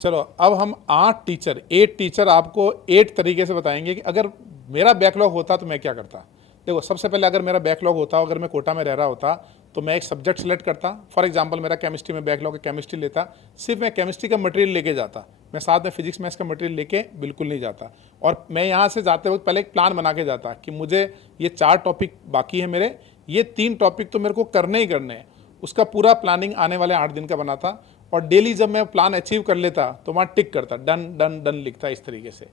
चलो अब हम 8 टीचर आपको 8 तरीके से बताएंगे कि अगर मेरा बैकलॉग होता तो मैं क्या करता। देखो, सबसे पहले अगर मेरा बैकलॉग होता, अगर मैं कोटा में रह रहा होता तो मैं एक सब्जेक्ट सेलेक्ट करता। फॉर एग्जांपल मेरा केमिस्ट्री में बैकलॉग है, केमिस्ट्री लेता, सिर्फ मैं केमिस्ट्री का मटेरियल लेके जाता, मैं साथ में फिजिक्स मैथ्स का मटेरियल लेके बिल्कुल नहीं जाता। और मैं यहाँ से जाते वक्त पहले एक प्लान बना के जाता कि मुझे ये 4 टॉपिक बाकी है मेरे, ये 3 टॉपिक तो मेरे को करने ही करने हैं। उसका पूरा प्लानिंग आने वाले 8 दिन का बनाता और डेली जब मैं प्लान अचीव कर लेता तो वहाँ टिक करता, डन डन डन लिखता इस तरीके से।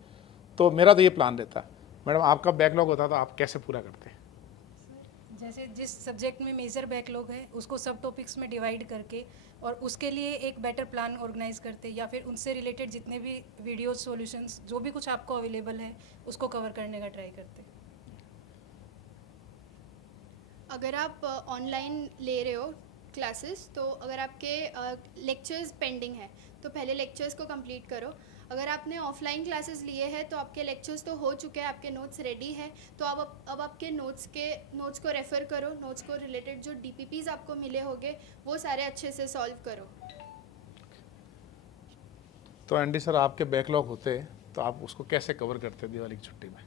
तो मेरा तो ये प्लान रहता। मैडम, आपका बैकलॉग होता तो आप कैसे पूरा करते? जैसे जिस सब्जेक्ट में मेजर बैकलॉग है उसको सब टॉपिक्स में डिवाइड करके और उसके लिए एक बेटर प्लान ऑर्गेनाइज करते, या फिर उनसे रिलेटेड जितने भी वीडियोस, सॉल्यूशंस जो भी कुछ आपको अवेलेबल है उसको कवर करने का ट्राई करते। अगर आप ऑनलाइन ले रहे हो क्लासेस, तो अगर आपके लेक्चर्स पेंडिंग है तो पहले लेक्चर्स को कंप्लीट करो। अगर आपने ऑफलाइन क्लासेस लिए हैं तो आपके लेक्चर्स तो हो चुके हैं, आपके नोट्स रेडी है, तो अब आपके नोट्स को रेफ़र करो। नोट्स को रिलेटेड जो डीपीपीज आपको मिले होंगे वो सारे अच्छे से सॉल्व करो। तो एंडी सर, आपके बैकलॉग होते तो आप उसको कैसे कवर करते दिवाली की छुट्टी में?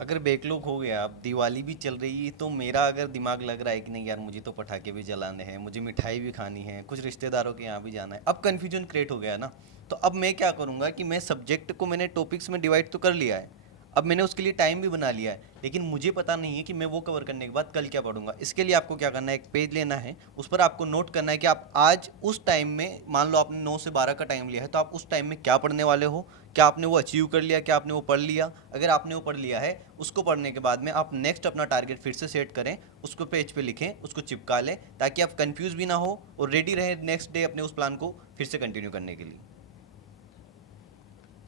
अगर बैकलॉग हो गया, अब दिवाली भी चल रही है, तो मेरा अगर दिमाग लग रहा है कि नहीं यार मुझे तो पटाखे भी जलाने हैं, मुझे मिठाई भी खानी है, कुछ रिश्तेदारों के यहाँ भी जाना है, अब कन्फ्यूजन क्रिएट हो गया है ना। तो अब मैं क्या करूँगा कि मैं सब्जेक्ट को मैंने टॉपिक्स में डिवाइड तो कर लिया है, अब मैंने उसके लिए टाइम भी बना लिया है, लेकिन मुझे पता नहीं है कि मैं वो कवर करने के बाद कल क्या पढ़ूंगा। इसके लिए आपको क्या करना है, एक पेज लेना है, उस पर आपको नोट करना है कि आप आज उस टाइम में, मान लो आपने 9 से 12 का टाइम लिया है, तो आप उस टाइम में क्या पढ़ने वाले हो, क्या आपने वो अचीव कर लिया, क्या आपने वो पढ़ लिया। अगर आपने वो पढ़ लिया है, उसको पढ़ने के बाद में आप नेक्स्ट अपना टारगेट फिर से सेट करें, उसको पेज पे लिखें, उसको चिपका लें, ताकि आप कंफ्यूज भी ना हो और रेडी रहे नेक्स्ट डे अपने उस प्लान को फिर से कंटिन्यू करने के लिए।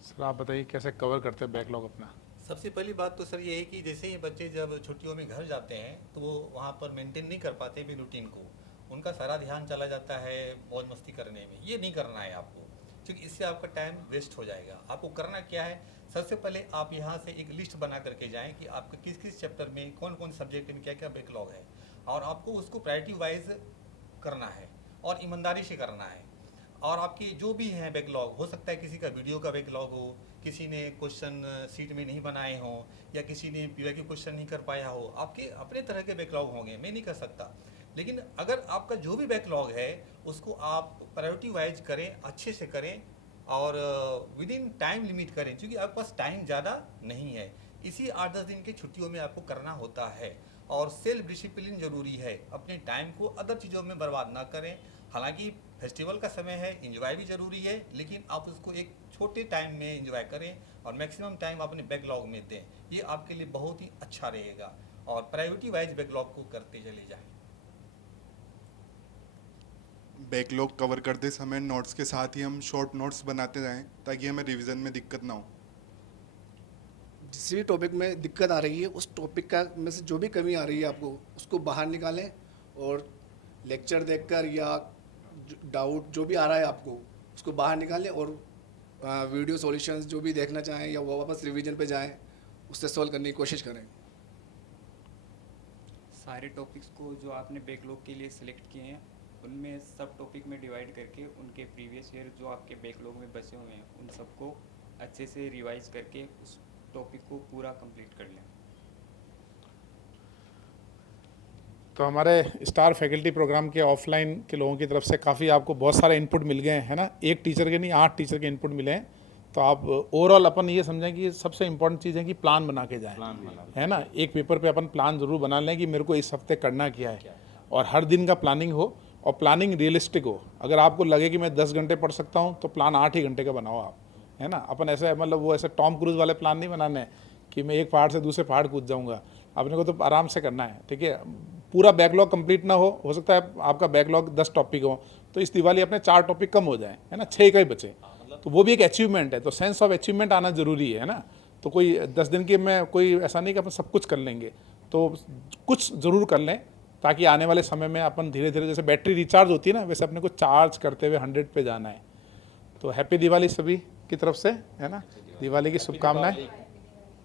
सर आप बताइए कैसे कवर करते हैं बैकलॉग अपना? सबसे पहली बात तो सर ये है कि जैसे ही बच्चे जब छुट्टियों में घर जाते हैं तो वो वहाँ पर मेंटेन नहीं कर पाते भी रूटीन को, उनका सारा ध्यान चला जाता है मौज मस्ती करने में। ये नहीं करना है आपको, क्योंकि इससे आपका टाइम वेस्ट हो जाएगा। आपको करना क्या है, सबसे पहले आप यहाँ से एक लिस्ट बना करके जाएँ कि आपका किस किस चैप्टर में कौन कौन सब्जेक्ट में क्या क्या बैकलॉग है, और आपको उसको प्रायोरिटी वाइज करना है और ईमानदारी से करना है। और आपकी जो भी हैं बैकलॉग, हो सकता है किसी का वीडियो का बैकलॉग हो, किसी ने क्वेश्चन सीट में नहीं बनाए हों, या किसी ने पीवाईक्यू क्वेश्चन नहीं कर पाया हो, आपके अपने तरह के बैकलॉग होंगे, मैं नहीं कर सकता। लेकिन अगर आपका जो भी बैकलॉग है उसको आप प्रायोरिटी वाइज करें, अच्छे से करें और विद इन टाइम लिमिट करें, क्योंकि आपके पास टाइम ज़्यादा नहीं है। इसी 8-10 दिन की छुट्टियों में आपको करना होता है। और सेल्फ डिसिप्लिन ज़रूरी है, अपने टाइम को अदर चीज़ों में बर्बाद ना करें। हालांकि फेस्टिवल का समय है, इंजॉय भी ज़रूरी है, लेकिन आप उसको एक छोटे टाइम में इंजॉय करें और मैक्सिमम टाइम अपने बैकलॉग में दें। ये आपके लिए बहुत ही अच्छा रहेगा, और प्रायोरिटी वाइज बैकलॉग को करते चले जाएं। बैकलॉग कवर करते समय नोट्स के साथ ही हम शॉर्ट नोट्स बनाते जाएं ताकि हमें रिवीजन में दिक्कत ना हो। जिस भी टॉपिक में दिक्कत आ रही है उस टॉपिक का में से जो भी कमी आ रही है आपको उसको बाहर निकालें, और लेक्चर देखकर या डाउट जो भी आ रहा है आपको उसको बाहर निकालें, और वीडियो सॉल्यूशंस जो भी देखना चाहें या वो वापस रिवीजन पे जाएं, उससे सॉल्व करने की कोशिश करें। सारे टॉपिक्स को जो आपने बैकलॉग के लिए सिलेक्ट किए हैं उनमें सब टॉपिक में डिवाइड करके उनके प्रीवियस ईयर जो आपके बैकलॉग में बचे हुए हैं उन सबको अच्छे से रिवाइज करके उस टॉपिक को पूरा कंप्लीट कर लें। तो हमारे स्टार फैकल्टी प्रोग्राम के ऑफलाइन के लोगों की तरफ से काफ़ी आपको बहुत सारे इनपुट मिल गए हैं ना, एक टीचर के नहीं 8 टीचर के इनपुट मिले हैं। तो आप ओवरऑल अपन ये समझें कि सबसे इम्पोर्टेंट चीज़ है कि प्लान बना के जाएं, है ना। एक पेपर पे अपन प्लान ज़रूर बना लें कि मेरे को इस हफ्ते करना क्या है, और हर दिन का प्लानिंग हो और प्लानिंग रियलिस्टिक हो। अगर आपको लगे कि मैं 10 घंटे पढ़ सकता हूँ तो प्लान 8 ही घंटे का बनाओ आप, है ना। अपन ऐसे मतलब वो ऐसे टॉम क्रूज वाले प्लान नहीं बनाने कि मैं एक पहाड़ से दूसरे पहाड़ कूद जाऊँगा। अपने को तो आराम से करना है, ठीक है। पूरा बैकलॉग कंप्लीट ना हो सकता है आपका बैकलॉग 10 टॉपिक हो, तो इस दिवाली अपने 4 टॉपिक कम हो जाए, है ना, 6 का ही बचे, तो वो भी एक अचीवमेंट है। तो सेंस ऑफ अचीवमेंट आना ज़रूरी है ना। तो कोई 10 दिन के में कोई ऐसा नहीं कि अपन सब कुछ कर लेंगे, तो कुछ ज़रूर कर लें ताकि आने वाले समय में अपन धीरे धीरे, जैसे बैटरी रिचार्ज होती है ना, वैसे अपने को चार्ज करते हुए 100 पे जाना है। तो हैप्पी दिवाली सभी की तरफ से, है ना। दिवाली की शुभकामनाएं।